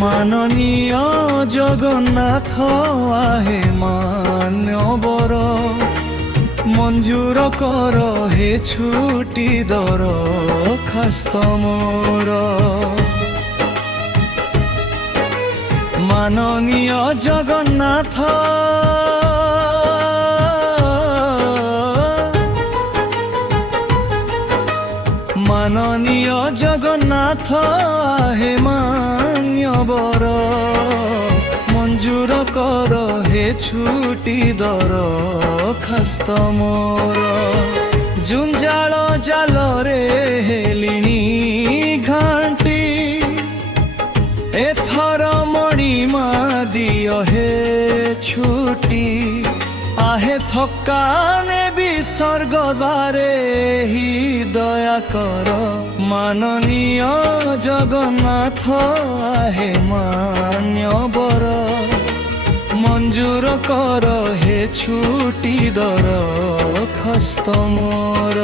মাননীয় জগন্নাথ আহে মান্যবর মঞ্জুর কর হে ছুটি দরখাস্ত মোর। মাননীয় জগন্নাথ মাননীয় জগন্নাথ হে মান্যবর মঞ্জুর কর হে ছুটি দরখাস্ত মোর। জুঞ্জাଳ জালরে হেলিଣି ঘাଣ୍ଟି এথর মণিমা দিଅ হে ছুটি आहे थका नेबी स्वर्ग द्वारे ही दया कर। माननीय जगन्नाथ आहे मान्यवर मंजूर कर हे छुटी दरखास्त मोर।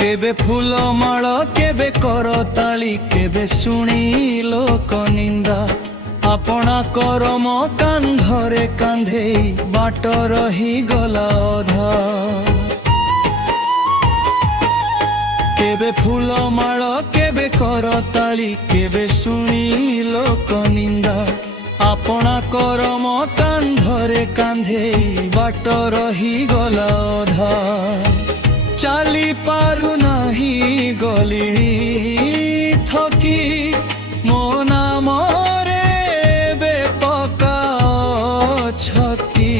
केबे फूल माल केबे करताली केबे शुणी लोक निंदा आपना करम कांधरे कांधे बाट रही गला अधा। केबे फूल माल केबे करताली केबे शुणी लोक निंदा आपना करम कांधरे कांधे बाट रही गला अधा। चाली पारु नाही गलिणी थकी मो नाम रे बेपका छकी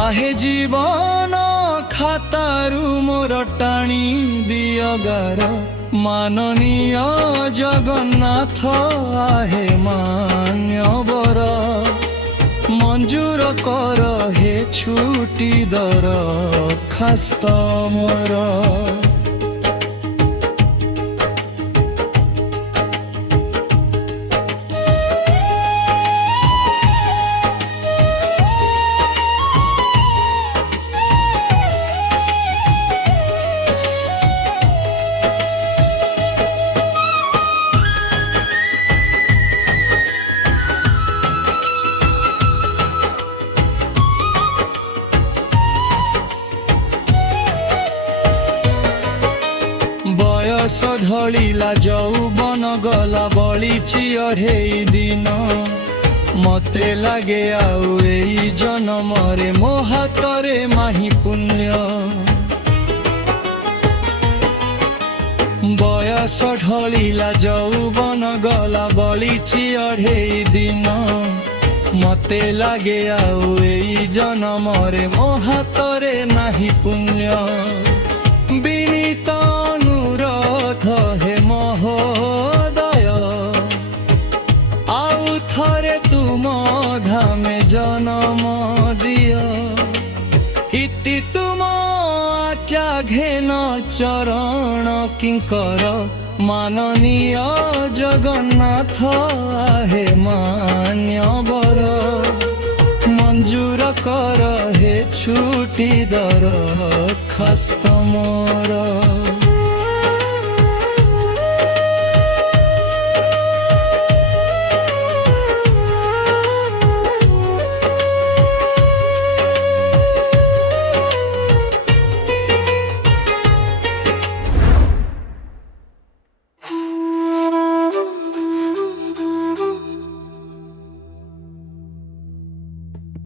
आहे जीवन खातारु मोर टाणी दिय गार। माननीय जगन्नाथ आहे मान्यवर मंजूर कर हे छुटी दरखास्त मोर। बयस ढलिला यौवन गला बलिछि 28 दिन मते लागे आउ एई जनमरे मो हातरे माही पुण्य। बयस ढलिला यौवन गला बलिछि 28 दिन मते लागे आउ एई जनमरे मो हातरे नाही पुण्य। विनीत अनुरोध हे महोदय आउ थरे तुम धामे जन्म दिय इति तुम आज्ञा घेन चरण किंकर। माननीय जगन्नाथ आहे मान्यवर मंजूर कर हे छुटी दरखास्त मोर।